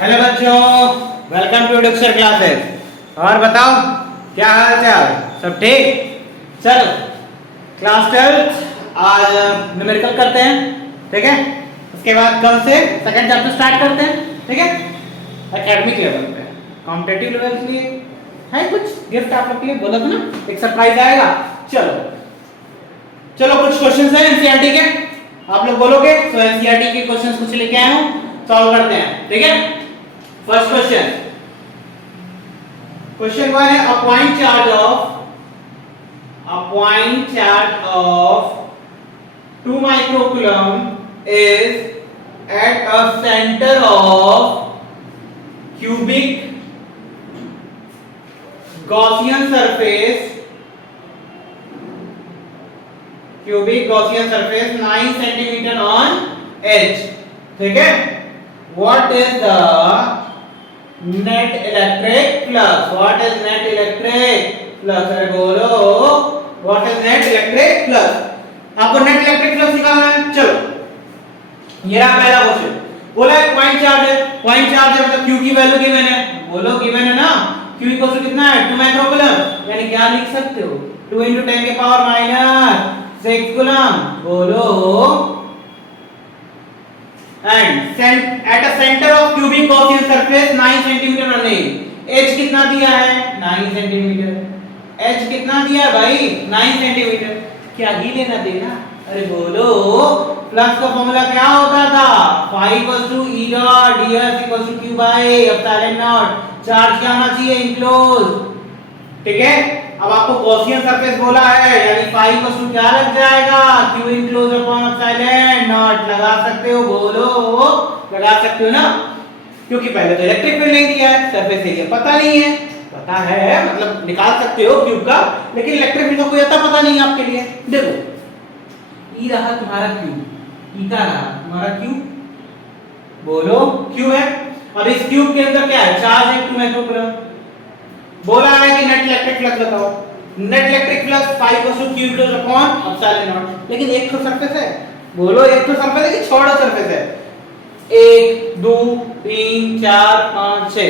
Hello बच्चों, welcome to dictionary classes. और बताओ क्या हाल चाल, सब ठीक? चलो क्लास 12 आज न्यूमेरिकल करते हैं, ठीक है। उसके बाद कल से सेकंड चैप्टर स्टार्ट करते हैं, ठीक है। एकेडमिक लेवल पे, कॉम्पिटिटिव लेवल के लिए है कुछ गिफ्ट आप लोग के लिए, बोला था ना एक सरप्राइज आएगा। चलो चलो कुछ क्वेश्चंस हैं एनसीईआरटी के, आप लोग बोलोगे तो एनसीईआरटी के क्वेश्चंस कुछ लेके आया हूं, सॉल्व करते हैं, ठीक है। फर्स्ट क्वेश्चन, क्वेश्चन 1 है a point charge of 2 microcoulomb is at a center of cubic Gaussian surface 9 centimeter on edge, ठीक है। What is the net electric flux? What is net electric flux? अरे बोलो, what is net electric flux? आपको net electric flux निकालना है। चलो ये रहा पहला क्वेश्चन, बोला है पॉइंट चार्ज है, पॉइंट चार्ज है मतलब q की वैल्यू गिवन है, बोलो गिवन है ना। q इक्वल टू कितना है 2 माइक्रोकूलम, यानी क्या लिख सकते हो 2 × 10 के पावर -6 कूलम, बोलो। And at a center of cubic Gaussian surface 9 cm on edge कितना दिया है 9 cm, h कितना दिया है भाई 9 cm, क्या ही लेना देना। अरे बोलो फ्लक्स का फॉर्मूला क्या होता था, phi = E dot ds = q by epsilon naught, charge क्या होना चाहिए इनक्लोज, ठीक है। अब आपको गॉसियन सरफेस बोला है, यानी phi = क्या लग जाएगा q enclosed upon epsilon naught, लगा सकते हो, बोलो लगा सकते हो ना, क्योंकि पहले तो इलेक्ट्रिक फील्ड नहीं दिया है, सरफेस एरिया पता नहीं है, पता है मतलब निकाल सकते हो क्यूब का, लेकिन इलेक्ट्रिक फील्ड का कोई अता पता नहीं है आपके लिए। देखो ई रहा तुम्हारा क्यूब, ई का रहा तुम्हारा क्यूब, बोलो क्यू है। अब इस क्यूब के अंदर क्या है, चार्ज है 2 माइक्रोकूलम, बोला है कि नेट इलेक्ट्रिक फ्लक्स बताओ, net electric flux phi = q enclosed upon epsilon naught, लेकिन एक तो सरफेस है, बोलो एक तो सरफेस है कि छोटा सरफेस है, 1 2 3 4 5 6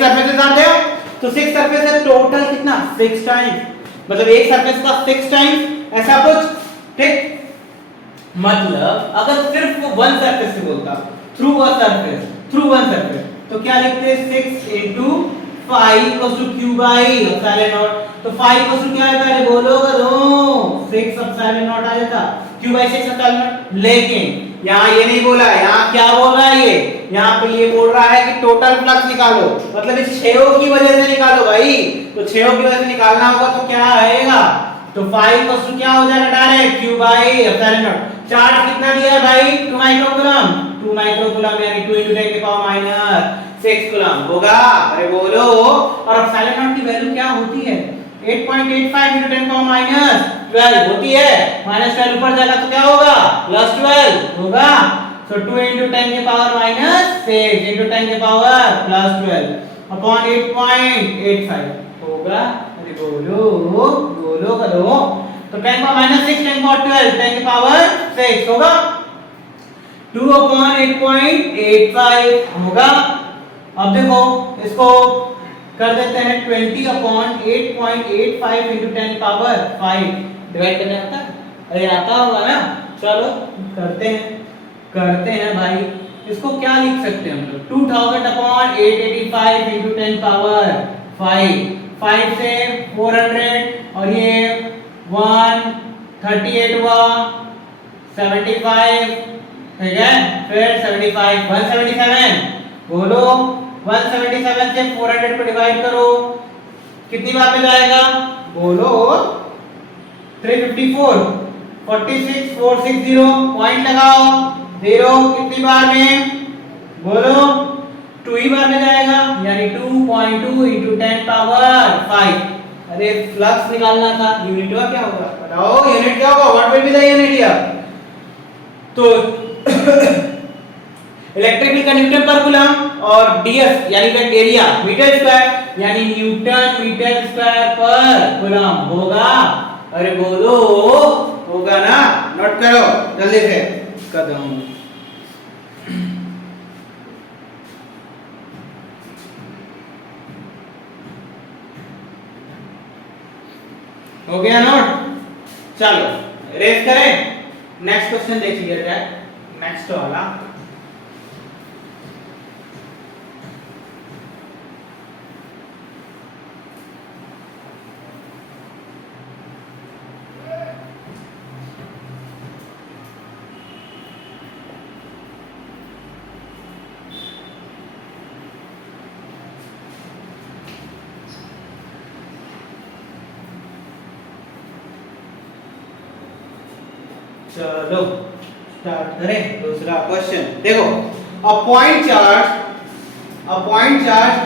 सरफेसेस आर देयर, तो 6 सरफेस है टोटल कितना 6 टाइम्स, मतलब एक सरफेस का 6 टाइम्स ऐसा कुछ, ठीक। मतलब अगर सिर्फ वो वन सरफेस से बोलता थ्रू वन सरफेस तो क्या लिखते 6 * phi = q by epsilon naught, तो phi = क्या आता है बोलो करो 6 epsilon naught आ जाता, q by 6 epsilon naught, लेकिन यहाँ ये नहीं बोला है, यहाँ क्या बोल रहा है ये, यहाँ पे ये बोल रहा है कि टोटल फ्लक्स निकालो, मतलब इस छेओ की वजह से निकालो भाई, तो छेओ की वजह से निकालना होगा तो क्या आएगा, तो phi = क्या हो जाएगा direct q by epsilon naught, charge कितना दिया है भाई 2 माइक्रोकूलम, 2 माइक्रोकूलम यानी 2 × 10 के पावर -6 कूलम होगा, अरे बोलो। और एप्सिलॉन नॉट की वैल्यू क्या होती है 8.85 × 10 -12 होती है, -12 ऊपर जाएगा तो क्या होगा +12 होगा, सो 2 × 10 के पावर -6 × 10 के पावर +12 अपॉन 8.85 होगा, अरे बोलो करो, तो 10 का -6 10 का 12 10 के पावर 6 होगा, 2/8.85 होगा। अब देखो इसको कर देते हैं 20/8.85 × 10 पावर 5 डिवाइड करने आता है, अरे आता होगा ना, चलो करते हैं भाई, इसको क्या लिख सकते हैं हम लोग 2000/885 × 10 पावर 5 से 400 और ये 138 हुआ 75, ठीक है, फिर 75 177, बोलो 177 से 400 को डिवाइड करो कितनी बार में जाएगा, बोलो 354 46 460 पॉइंट लगाओ 0 कितनी बार में, बोलो 2 ही बार में जाएगा, यानी 2.2 × 10 पावर 5। अरे फ्लक्स निकालना था, यूनिट का क्या होगा बताओ, यूनिट क्या होगा, what will be the unit here, तो इलेक्ट्रिक फील्ड का न्यूटन पर कूलम और ds यानी वेक्टर एरिया मीटर स्क्वायर यानी न्यूटन मीटर स्क्वायर पर कूलम होगा, अरे बोलो होगा ना, नोट करो जल्दी से कदम हो गया नोट? चलो रेस करें, नेक्स्ट क्वेश्चन देख लिया जाए, नेक्स्ट वाला। चलो स्टार्ट करें दूसरा क्वेश्चन। देखो, a point charge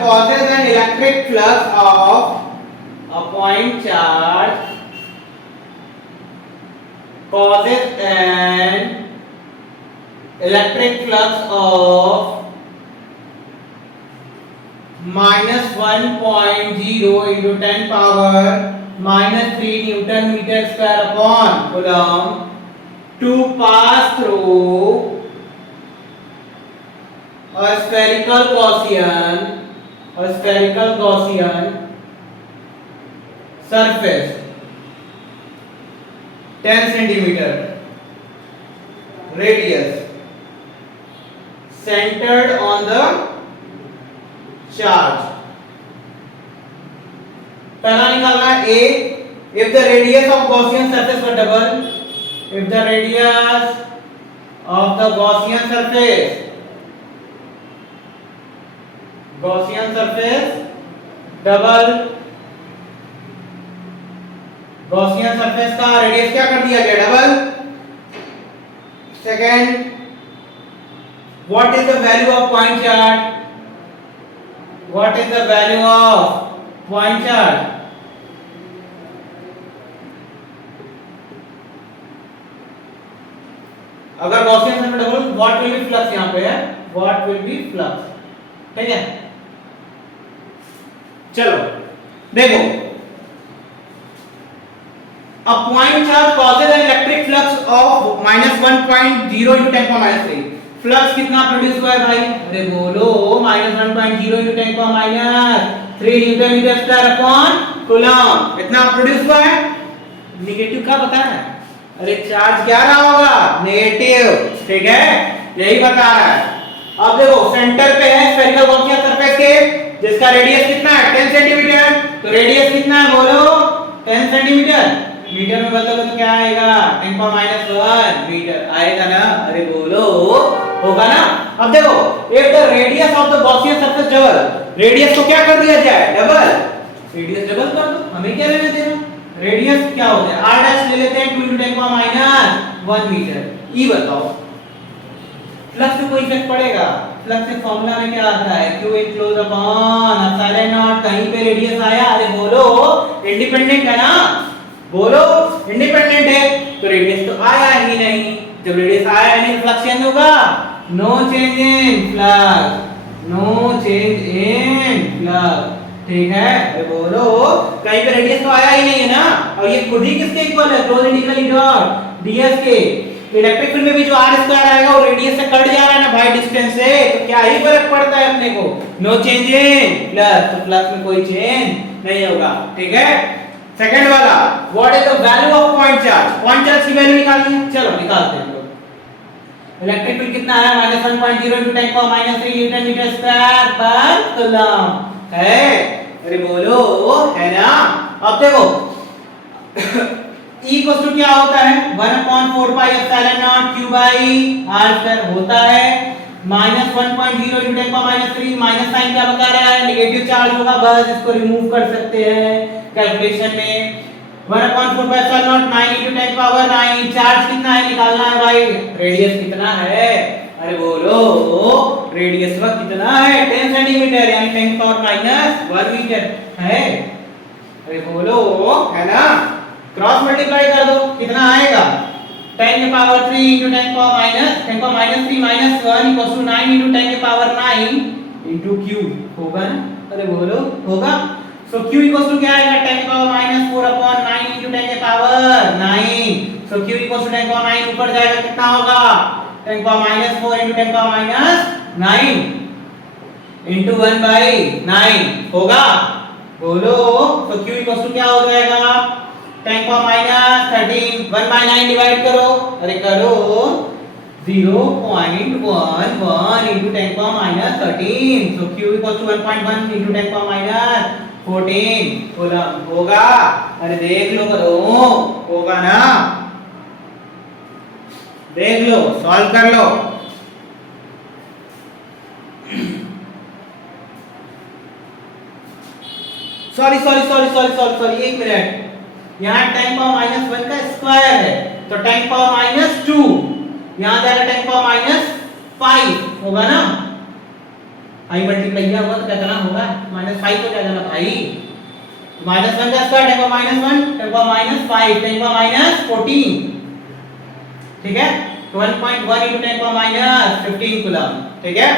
causes an electric flux of a point charge causes an electric flux of minus 1.0 into 10 power minus 3 Newton meter square upon Coulomb to pass through a spherical Gaussian surface 10 centimeter radius centered on the charge। पहला निकालना है A, if the radius of Gaussian surface were double, if the radius of the Gaussian surface double, Gaussian surface का radius क्या कर दिया गया? Double. Second, what is the value of point charge? What is the value of point charge? अगर Gaussian surface double, what will be flux यहां पे है, what will be flux, ठीक है। चलो देखो, a point charge causes an electric flux of minus 1.0 into 10 power minus 3। Flux कितना produce हुआ है भाई? अरे बोलो, minus 1.0 into 10 power minus 3 newton metre square upon coulomb, इतना प्रोड्यूस हुआ है। नेगेटिव का बता रहा है, अरे चार्ज क्या रहा होगा? नेगेटिव, ठीक है, यही बता रहा है। अब देखो, सेंटर पे है स्फेरिकल गॉसियन सरफेस के, जिसका रेडियस कितना है? 10 सेंटीमीटर। तो रेडियस कितना है बोलो? 10 सेंटीमीटर। मीटर में बदलो तो क्या आएगा? 10 पावर माइनस 1 मीटर आएगा ना? अरे बोलो, होगा ना? अब देखो, if the radius of the Gaussian surface double, radius को क्या कर दिया जाए? डबल। रेडियस डबल कर दो, हमें क्या लेना देना? रेडियस क्या होता है? r डैश ले लेते हैं 2 × 10 पावर माइनस 1 मीटर। ई बताओ, फ्लक्स में कोई इफेक्ट पड़ेगा? फ्लक्स के फॉर्मूला में क्या आता है? q enclose upon epsilon not. कहीं पे रेडियस आया? अरे बोलो, इंडिपेंडेंट है ना? बोलो, इंडिपेंडेंट है, तो रेडियस तो आया ही नहीं। जब रेडियस आया नहीं, फ्लक्स चेंज होगा? No change in flux, no change in flux, ठीक है। अरे बोलो, कहीं पे रेडियस तो आया ही नहीं है ना, और ये खुद ही किसके इक्वल है? Close integral E dot ds के। इलेक्ट्रिक फील्ड में भी जो r स्क्वायर आएगा वो रेडियस से कट जा रहा है ना भाई, डिस्टेंस से, तो क्या ही फर्क पड़ता है अपने को? नो चेंज इन फ्लक्स, तो फ्लक्स में कोई चेंज नहीं होगा, ठीक है। सेकंड वाला, what is the value of point charge? Point charge की वैल्यू निकालनी है, चलो निकालते हैं। इलेक्ट्रिक फील्ड कितना है? -1.0 × 10 power minus 3 newton metre square पर कूलम्ब है। अरे बोलो, है ना? अब देखो, E इक्वल टू क्या होता है? 1/4 pi epsilon not q by r square होता है। -1.0 × 10 पावर माइनस 3, माइनस साइन क्या बता रहा है? नेगेटिव चार्ज होगा, बस इसको रिमूव कर सकते हैं कैलकुलेशन में। 1/4 pi epsilon not 9 × 10 power 9, charge कितना है निकालना है भाई। रेडियस कितना है? अरे बोलो, रेडियस का कितना है? 10 सेंटीमीटर, यानी 10 पावर माइनस 1 मीटर है। अरे बोलो, है ना? क्रॉस मल्टीप्लाई कर दो, कितना आएगा? 10 की पावर 3 × 10 पावर माइनस 3 -1 = 9 × 10 की पावर 9 × q होगा ना? अरे बोलो, होगा। सो q इक्वल टू क्या आएगा? 10 की पावर -4/9 × 10 की power 9। So q equal to 10 की पावर 9 ऊपर जाएगा, कितना होगा? 10 की पावर -4 × 10 की पावर -9 × 1/9 होगा। बोलो, तो q इक्वल टू क्या हो जाएगा? 10 पावर माइनस 13 1 बाय 9 डिवाइड करो, अरे करो 0.11 into 10 power minus 13, so q equals to 1.1 into 10 power minus 14 coulomb होगा। अरे देख लो करो, होगा ना, देख लो सॉल्व कर लो। Sorry sorry sorry sorry sorry sorry एक मिनट, यहाँ 10 पावर माइनस 1 का स्क्वायर है तो 10 पावर माइनस 2, यहाँ जाएगा 10 पावर माइनस 5 होगा ना, आई मल्टीप्लाई किया होगा तो क्या करना होगा, -5 को क्या करना भाई, -1 का स्क्वायर 10 पावर -1 10 पावर -5 10 पावर -14, ठीक है, 1.1 into 10 पावर -15 कूलम, ठीक है।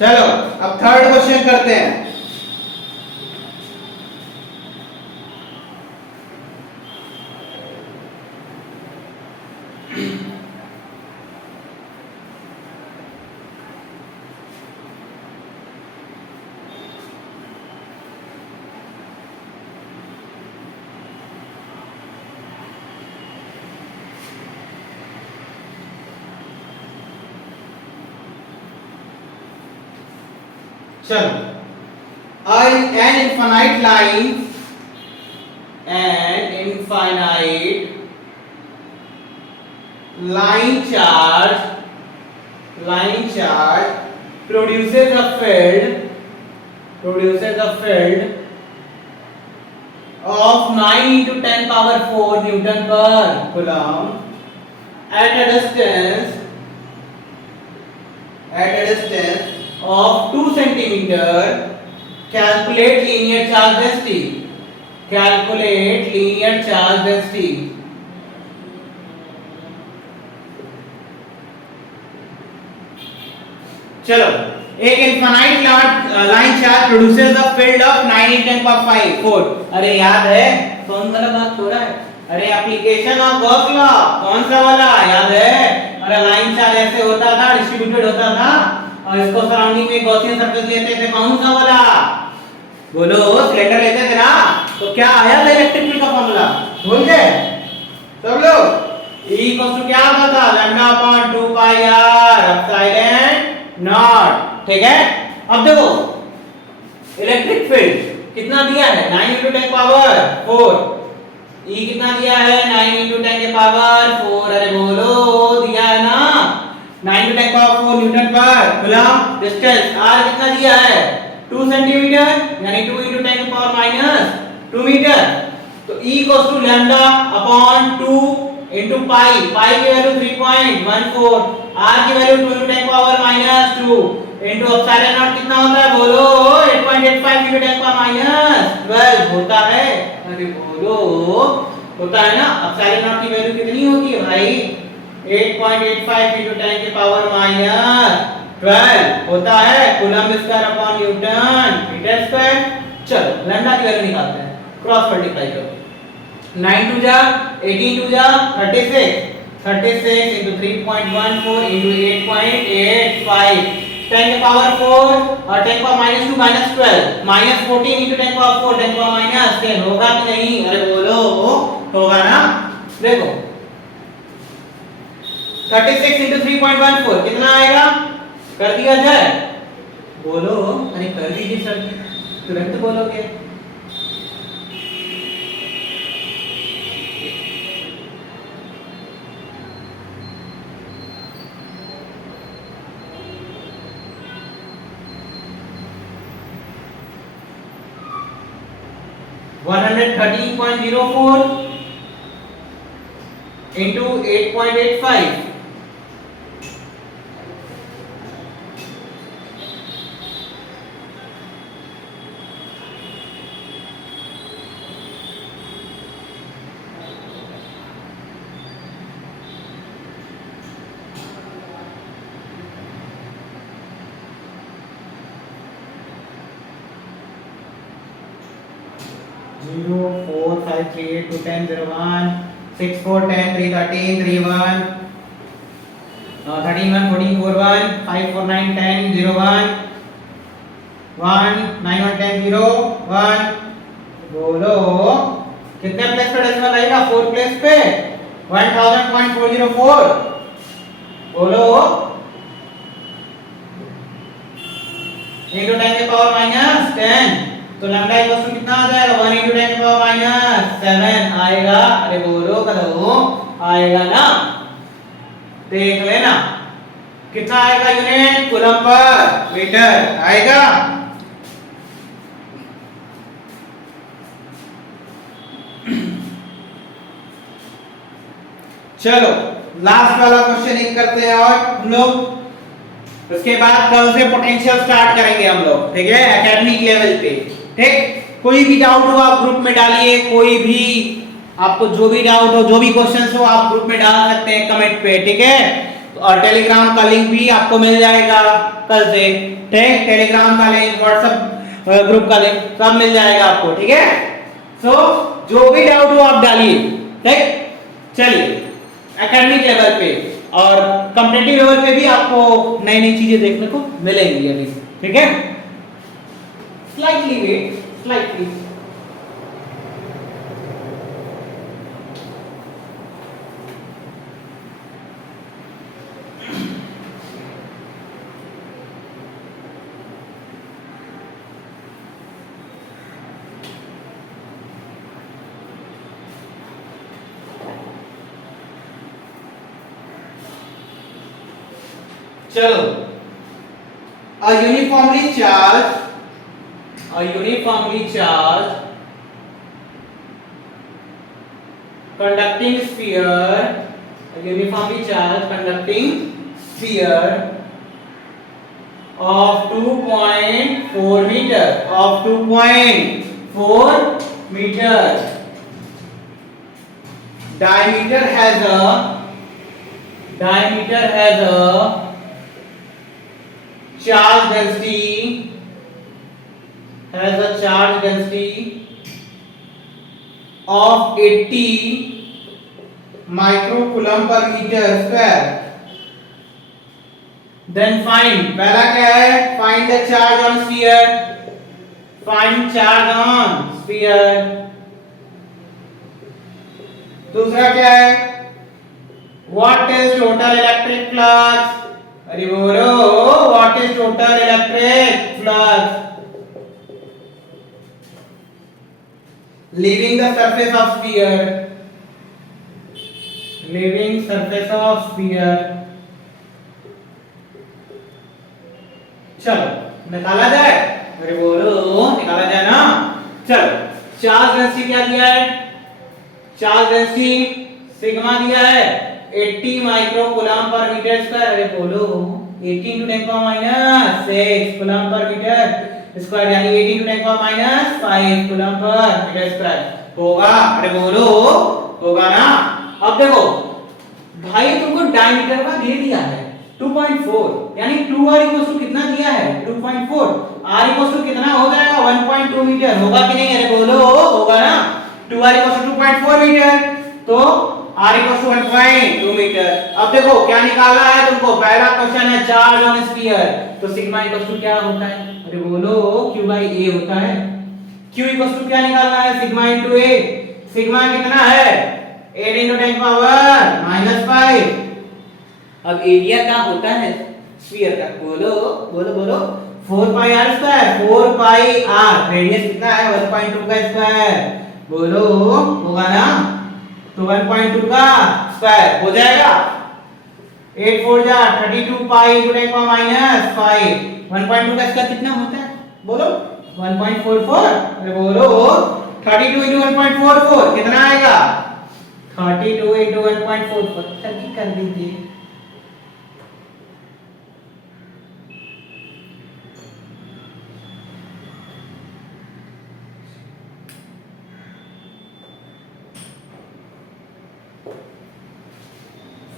चलो अब थर्ड क्वेश्चन करते हैं। चलो an infinite line charge produces a field of 9 into 10 power 4 Newton per coulomb at a distance of 2 centimeter. Calculate linear charge density. चलो एक infinite line charge produces the field of 9 × 10⁵ अरे याद है कौन वाला बात हो रहा है, अरे एप्लीकेशन ऑफ गॉस लॉ कौन सा वाला याद है, अरे लाइन चार्ज ऐसे होता था, डिस्ट्रीब्यूटेड होता था और इसको सराउंडिंग में गॉसियन सरफेस लेते थे, कौन सा वाला बोलो, सिलेंडर लेते थे ना, तो क्या आया था इलेक्ट्रिक फील्ड का फार्मूला भूल गए सब लोग, E = क्या होता था λ/2πr ठीक है। अब देखो इलेक्ट्रिक फील्ड कितना दिया है 9 × 10 पावर 4, E कितना दिया है 9 × 10 के पावर 4, अरे बोलो दिया है ना 9 × 10 पावर 4 न्यूटन पर कूलम, डिस्टेंस r कितना दिया है 2 सेंटीमीटर यानी 2 × 10 के पावर -2 मीटर, तो E = λ/2 into pi की वैल्यू 3.14, r की value 2 × 10 power -2 into epsilon not कितना होता है बोलो 8.85 × 10 पावर -12 होता है, अरे बोलो होता है ना, एप्सिलॉन नॉट की वैल्यू कितनी होती है भाई 8.85 × 10 के पावर -12 होता है कूलम/न्यूटन मीटर स्क्वायर। चलो लैम्डा की वैल्यू निकालते हैं, क्रॉस मल्टीप्लाई करो 9 × 2 = 18 × 2 = 36 into 3.14 into 8.85 10 के पावर 4 और 10 पावर -2 -12 -14 into 10 पावर 4 10 पावर -10 होगा कि नहीं, अरे बोलो होगा ना, देखो 36 into 3.14 कितना आएगा, कर दिया जाए बोलो, अरे कर दीजिए सर तुरंत बोलोगे 113.04 into 8.85 0 4 5 3 8 2 10 0 1 6 4 10 3 13 3 1 13 1 14 4 1 5 4 9 10 0 1 1 9 1 10 0 1 बोलो कितने प्लेस पे डेसिमल आएगा 4 प्लेस पे 1000.404 बोलो into 10 के पावर माइनस 10 तो लैम्डा इक्वल टू कितना आ जाएगा 1 into 10 के पावर माइनस 7 आएगा। अरे बोलो करो आएगा ना, देख लेना कितना आएगा यूनिट कूलम पर मीटर आएगा। चलो लास्ट वाला क्वेश्चन एक करते हैं और हम लोग उसके बाद कल से पोटेंशियल स्टार्ट करेंगे हम लोग, ठीक है, एकेडमिक लेवल पे। ठीक, कोई भी डाउट हो आप ग्रुप में डालिए, कोई भी आपको जो भी डाउट हो जो भी क्वेश्चंस हो आप ग्रुप में डाल सकते हैं कमेंट पे, ठीक है। और टेलीग्राम का लिंक भी आपको मिल जाएगा कल से, ठीक, टेलीग्राम का लिंक व्हाट्सएप ग्रुप का लिंक सब मिल जाएगा आपको, ठीक है। सो जो भी डाउट हो आप डालिए, ठीक। चलिए एकेडमिक लेवल पे और कॉम्पिटिटिव लेवल पे भी आपको नई नई चीजें देखने को मिलेंगी अभी, ठीक है। स्लाइटली वेट, स्लाइटली चलो a uniformly charged conducting sphere of 2.4 meter diameter has a charge density of 80 microcoulomb per meter square. Then find, पहला क्या है, find the charge on sphere, find charge on sphere. दूसरा क्या है, what is total electric flux? अरे बोलो what is total electric flux leaving the surface of sphere, चलो निकाला जाए, अरे बोलो निकाला जाए ना। चलो चार्ज डेंसिटी क्या दिया है, चार्ज डेंसिटी सिग्मा दिया है 80 माइक्रोकूलम पर मीटर स्क्वायर। अरे बोलो 18 × 10⁻⁶ कूलम पर मीटर स्क्वायर, यानी 18 × 10⁻⁵ कूलम पर मीटर स्क्वायर होगा। अरे बोलो होगा ना। अब देखो भाई तुमको डायमीटर का दे दिया है 2.4, यानी 2r = कितना दिया है 2.4, r = कितना हो जाएगा 1.2 मीटर, होगा कि नहीं, अरे बोलो होगा ना। 2r = 2.4 मीटर तो r = 1.2 मीटर। अब देखो क्या निकालना है तुमको, पहला क्वेश्चन है चार्ज ऑन स्फीयर, तो सिग्मा = क्या होता है, अरे बोलो q/a होता है। q = क्या निकालना है, सिग्मा × a, सिग्मा कितना है 8 × 10⁻⁵। अब एरिया क्या होता है स्फीयर का, बोलो बोलो बोलो 4πr², 4πr, रेडियस कितना है 1.2 का स्क्वायर, बोलो होगा ना। तो 1.2 का स्क्वायर हो जाएगा, 8 4 जा 32 पाई × 10⁻⁵। 1.2 का स्क्वायर कितना होता है, बोलो 1.44, अरे बोलो 32 × 1.44 कितना आएगा 32 × 1.44, जल्दी कर दीजिए।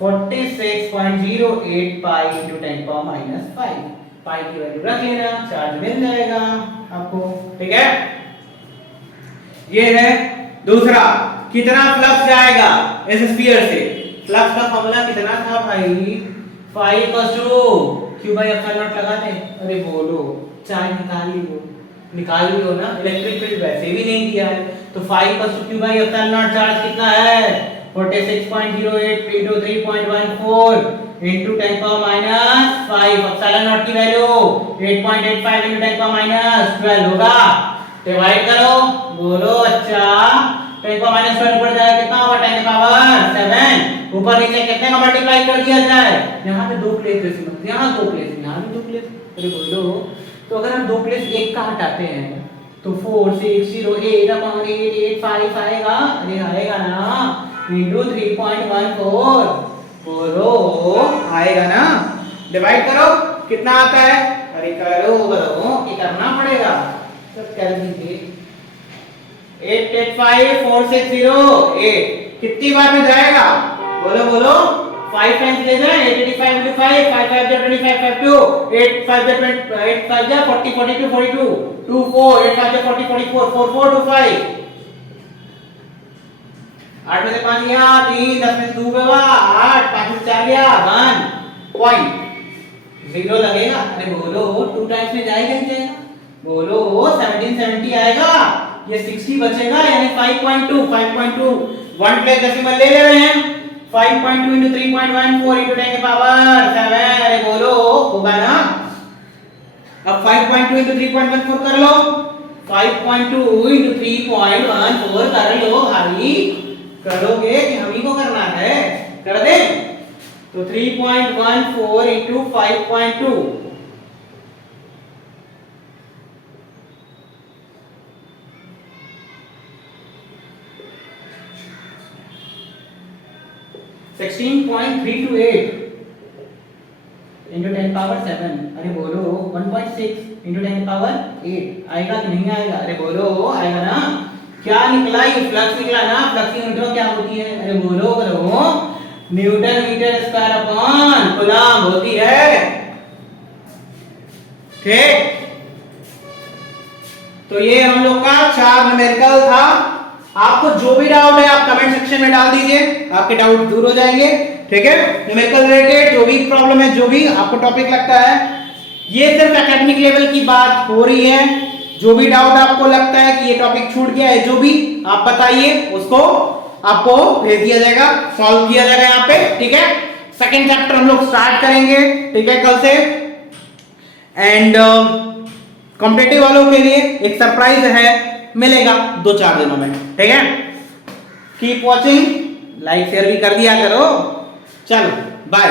(46.08 पाई × 10⁻⁵) पाई की वैल्यू रख लेना, चार्ज मिल जाएगा आपको, ठीक है। ये है दूसरा, कितना फ्लक्स जाएगा इस स्फीयर से, फ्लक्स का फॉर्मूला कितना था भाई, phi equals to q by epsilon nought लगा दे। अरे बोलो, चार्ज निकाल लियो ना, इलेक्ट्रिक फील्ड वैसे भी नहीं दिया है, तो phi equals to q by epsilon nought charge कितना है 46.08 into 3.14 into 10 power minus 5, epsilon not की वैल्यू 8.85 into 10 power minus 12 होगा। डिवाइड करो, बोलो अच्छा, 10 पावर माइनस 12 ऊपर जाएगा कितना होगा 10 पावर 7, ऊपर नीचे कितने का मल्टीप्लाई कर दिया जाए, यहाँ पे दो प्लेस डेसिमल, यहाँ दो प्लेस, यहाँ भी दो प्लेस। अरे बोलो, तो अगर हम दो प्लेस एक का हटाते हैं तो 4608 अपॉन 885 आएगा। अरे आएगा ना, इनटू 3.14, बोलो आएगा ना। डिवाइड करो, कितना आता है, अरे करो ये करना पड़ेगा, सब कर दीजिए। 885460 कितनी बार में जाएगा, बोलो बोलो, 5 टाइम्स ले जाए, 885 into 5, 5 5 25 5 2, 8 5 8 5 40 42 42 2 4, 8 5 40 44 4 4 2 5, 8 में से 5 गया 3, 10 में से 2 गया 8, 5 में से 4 गया 1 पॉइंट 0 लगेगा। अरे बोलो 2 टाइम्स में जाएगा ही जाएगा, बोलो 1770 आएगा, ये 60 बचेगा, यानी 5.2 1 प्लेस डेसिमल ले रहे हैं, 5.2 into 3.14 into 10 की पावर 7, अरे बोलो होगा ना। अब 5.2 into 3.14 कर लो, 5.2 into 3.14 कर लो भाई, करोगे कि हम ही को करना है, कर दे। तो 3.14 into 5.2, 16.328 into 10 पावर 7, अरे बोलो 1.6 into 10 पावर 8 आएगा कि नहीं आएगा, अरे बोलो आएगा ना। क्या निकला, ये फ्लक्स निकला ना, फ्लक्स की यूनिट क्या होती है, अरे बोलो बोलो, newton metre square upon coulomb होती है, ठीक। तो ये हम लोग का 4 न्यूमेरिकल था। आपको जो भी डाउट है आप कमेंट सेक्शन में डाल दीजिए, आपके डाउट दूर हो जाएंगे, ठीक है। न्यूमेरिकल रिलेटेड जो भी प्रॉब्लम है, जो भी आपको टॉपिक लगता है, ये सिर्फ एकेडमिक लेवल की बात हो रही है। जो भी डाउट आपको लगता है कि ये टॉपिक छूट गया है, जो भी आप बताइए, उसको आपको भेज दिया जाएगा, सॉल्व किया जाएगा यहाँ पे, ठीक है। सेकंड चैप्टर हम लोग स्टार्ट करेंगे, ठीक है, कल से। एंड कॉम्पिटिटिव वालों के लिए एक सरप्राइज है, मिलेगा 2-4 दिनों में, ठीक है। कीप वॉचिंग, लाइक शेयर भी कर दिया करो, चलो बाय।